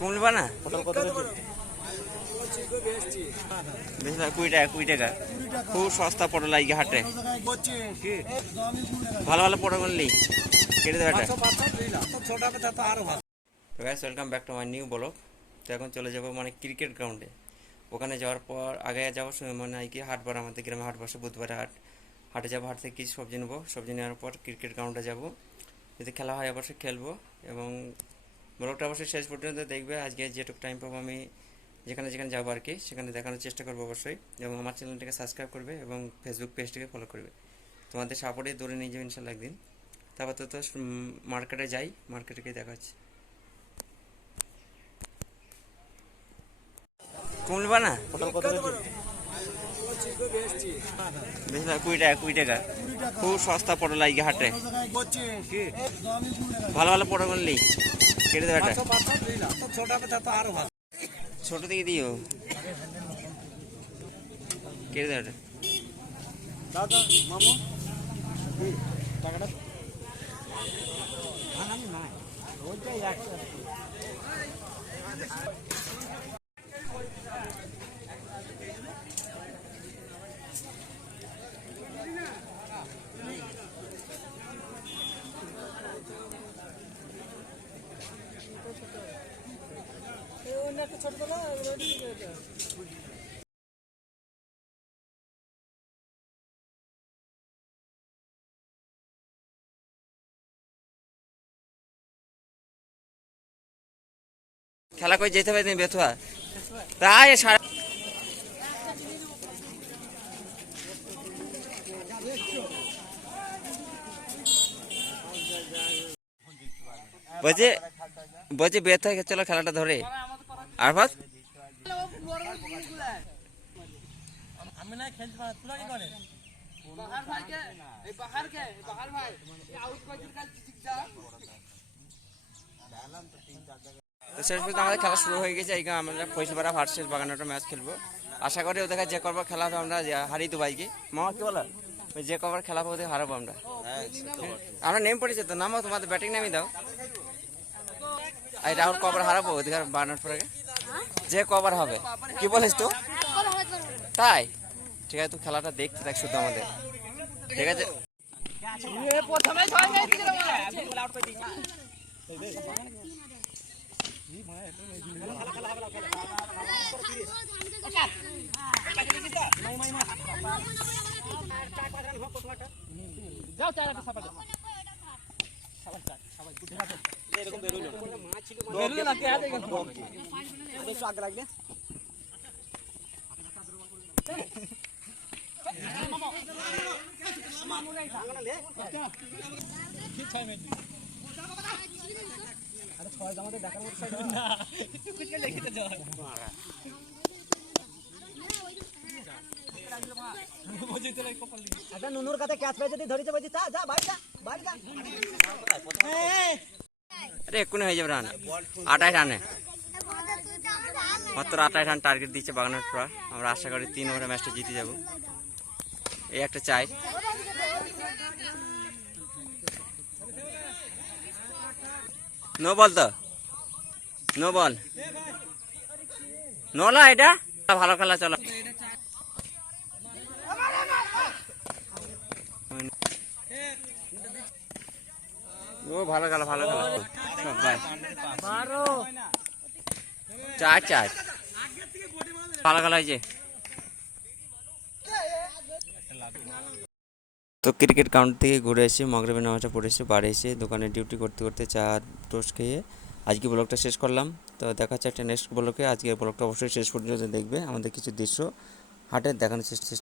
না? পটল কত বেশি না কুড়ি টাকা কুড়ি টাকা। খুব সস্তা পটল হাটে। ভালো ভালো পটল নেই কেটে দেবে তো guys welcome back to my new blog তো এখন চলে যাব মানে ক্রিকেট গ্রাউন্ডে ওখানে যাওয়ার পর আগে যাব সে- মানে কি হাটবার আমাদের গ্রামে হাট বসে বুধবার হাট। হাটে যাব হাট থেকে কিছু সবজি নেব। সবজি নেওয়ার পর ক্রিকেট গ্রাউন্ডে যাব। যদি খেলা হয় অবশ্যই খেলব। এবং ব্লগটা অবশ্যই শেষ পর্যন্ত দেখবে। আজকে যেটুকু টাইম পাবো আমি যেখানে যেখানে যাব আর কি সেখানে দেখানোর চেষ্টা করব অবশ্যই। এবং আমার চ্যানেলটাকে সাবস্ক্রাইব করবে এবং ফেসবুক পেজটিকে ফলো করবে। তোমাদের সাপোর্টে দৌড়ে নিয়ে যাবে ইনশাল্লাহ একদিন। তারপর তো মার্কেটে যাই মার্কেটে গিয়ে দেখা হচ্ছে। কমলবা না? কুড়ি টাকা কুড়ি টাকা। খুব সস্তা পটল আজকে হাটে ভালো ভালো পটল নেই। কেটে দেবে ছোট থেকে দিও। কেটে দেবে দাদা মামু টাকাটা ওইটাই একসাথে খেলা করে যেতে পারি বেথুয়া? তাই সারা বলছে বলছে বেথুয়া চলো খেলাটা ধরে। আর ভাত আমি না খেলতে পারি তোরা কি করে বাহার ভাইকে এই বাহার কে বাহার ভাই এই আউট ঠিক যা তো শেষ পর্যন্ত আমাদের খেলা শুরু হয়ে গেছে এইখানে আমরা ফৈসলপাড়া ভার্সেস বাগানোটা ম্যাচ খেলব। আশা করি ওদের কাছে যে কবার খেলা হবে আমরা যে- হারিয়ে দেবো আজকে মামা কি বলো? ওই যে কবার খেলা হবে ওদের হারাবো আমরা। আমরা নেম পড়েছে তো নামও তোমাদের ব্যাটিং নামই দাও। এই রাহুল কবার হারাবো? ওদিকে বাগানোর পরে। যে কবার হবে। কি বলিস তো তাই? ঠিক আছে, তুই খেলাটা দেখতে থাক শুধু আমাদের। ঠিক আছে? না, কে হাতে গেল? একটু আগে লাগবে। একটা নুনুর কাছে ক্যাচ পেয়ে যদি ধরেছে বলছি যা যা, বাড়ি যা বাড়ি যা। আরে হয়ে যাবে, রান। আটাই রানে। মাত্র আটাই রান টার্গেট দিচ্ছে বাগানের পর আমরা আশা করি তিন ওভারে ম্যাচটা জিতে যাব। এই একটা চাই। নো বল তো? নো বল নোলা এটা? ভালো খেলা, চলো। ও, ভালো খেলা ভালো খেলা। বাই চার চার। তো ক্রিকেট কাউন্ট থেকে ঘুরে এসে মগরবের নামাজটা পড়ে এসে বাড়ি এসে দোকানে ডিউটি করতে করতে চা টোস্ট খেয়ে আজকে ব্লগটা শেষ করলাম। তো দেখা যাচ্ছে একটা নেক্সট ব্লগে। আজকে ব্লগটা অবশ্যই শেষ পর্যন্ত দেখবে। আমাদের কিছু দৃশ্য হাটের দেখানোর চেষ্টা